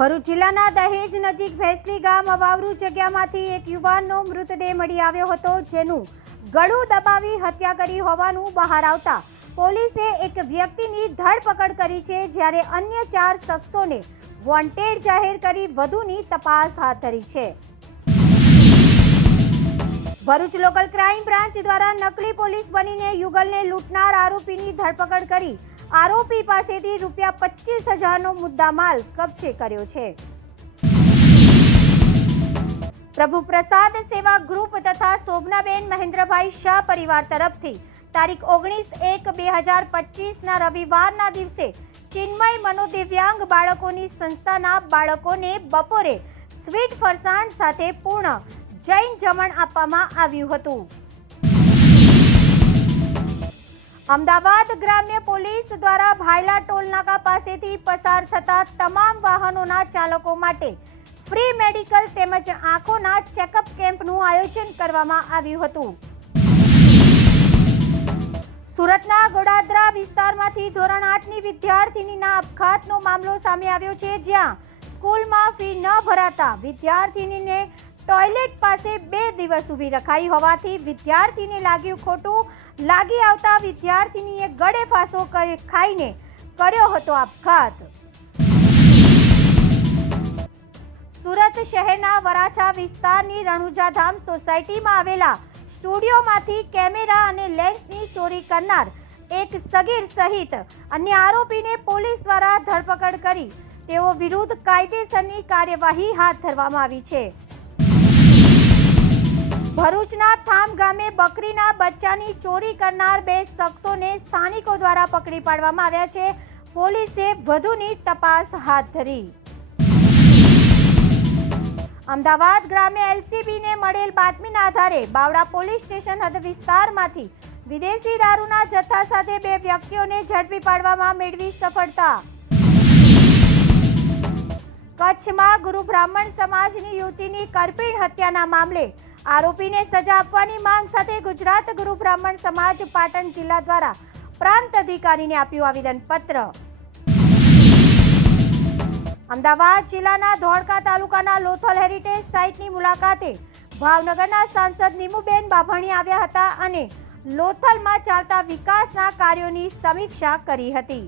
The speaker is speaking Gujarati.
ભરૂચ જિલ્લાના દહેજ નજીક ભેસલી ગામ અવાવરૂ જગ્યામાંથી એક યુવાનનો મૃતદેહ મળી આવ્યો હતો, જેનું ગળું દબાવી હત્યા કરી હોવાનું બહાર આવતા પોલીસે એક વ્યક્તિની ધરપકડ કરી છે, જ્યારે અન્ય 4 શખ્સોને વોન્ટેડ જાહેર કરી વધુની તપાસ હાથ ધરી છે। ભરૂચ લોકલ ક્રાઇમ બ્રાન્ચ દ્વારા નકલી પોલીસ બનીને યુગલને લૂંટનાર આરોપીની ધરપકડ કરી આરોપી પાસેથી ₹25,000નો મુદ્દામાલ કબજે કર્યો છે। પ્રભુ પ્રસાદ સેવા ગ્રુપ તથા શોભનાબેન મહેન્દ્રભાઈ શાહ પરિવાર તરફથી તારીખ 19/1/2025ના રવિવારના દિવસે ચિન્મય મનોદિવ્યાંગ બાળકોની સંસ્થાના બાળકોને બપોરે સ્વીટ ફરસાણ સાથે પૂર્ણ જૈન જમણ આપવામાં આવ્યું હતું। અમદાવાદ ગ્રામ્ય પોલીસ દ્વારા ભાયલા ટોલ નાકા પાસેથી પસાર થતા તમામ વાહનોના ચાલકો માટે ફ્રી મેડિકલ તેમજ આંખોના ચેકઅપ કેમ્પનું આયોજન કરવામાં આવ્યું હતું। સુરતના ગોડાદરા વિસ્તારમાંથી ધોરણ 8ની વિદ્યાર્થિનીના આપઘાતનો મામલો સામે આવ્યો છે, જ્યાં સ્કૂલમાં ફી ન ભરાતા વિદ્યાર્થિનીને ટોયલેટ પાસે 2 દિવસ ઊભી રખાઈ હોવાથી વિદ્યાર્થીને લાગ્યું ખોટું લાગી આવતા વિદ્યાર્થીનીએ ગળે ફાંસો ખાઈને કર્યો હતો આપઘાત। સુરત શહેરના વરાછા વિસ્તારની રણુજાધામ સોસાયટીમાં આવેલા સ્ટુડિયોમાંથી કેમેરા અને લેન્સની ચોરી કરનાર એક સગીર સહિત અન્ય આરોપીને પોલીસ દ્વારા ધરપકડ કરી તેઓ વિરુદ્ધ કાયદેસરની કાર્યવાહી હાથ ધરવામાં આવી છે। ભરૂચના થામ ગામે બકરીના બચ્ચાની ચોરી કરનાર 2 શખ્સોને સ્થાનિકો દ્વારા પકડી પાડવામાં આવ્યા છે। પોલીસે વધુની તપાસ હાથ ધરી। અમદાવાદ ગ્રામે એલસીબીને મળેલ બાતમીના આધારે બાવડા પોલીસ સ્ટેશન હદ વિસ્તારમાંથી વિદેશી દારૂના જથ્થા સાથે 2 વ્યક્તિઓને ઝડપી પાડવામાં મેળવી સફળતા। કચ્છમાં ગુરુ બ્રાહ્મણ સમાજની યુવતીની કરપીણ હત્યાના મામલે આરોપીને સજા આપવાની માંગ સાથે ગુજરાત ગુરુ બ્રાહ્મણ સમાજ પાટણ જિલ્લા દ્વારા પ્રાંત અધિકારીને આપ્યું આવેદનપત્ર। અમદાવાદ જિલ્લાના ધોળકા તાલુકાના લોથલ હેરિટેજ સાઇટની મુલાકાતે ભાવનગરના સાંસદ નીમુબેન બાભણી આવ્યા હતા અને લોથલમાં ચાલતા વિકાસના કાર્યોની સમીક્ષા કરી હતી।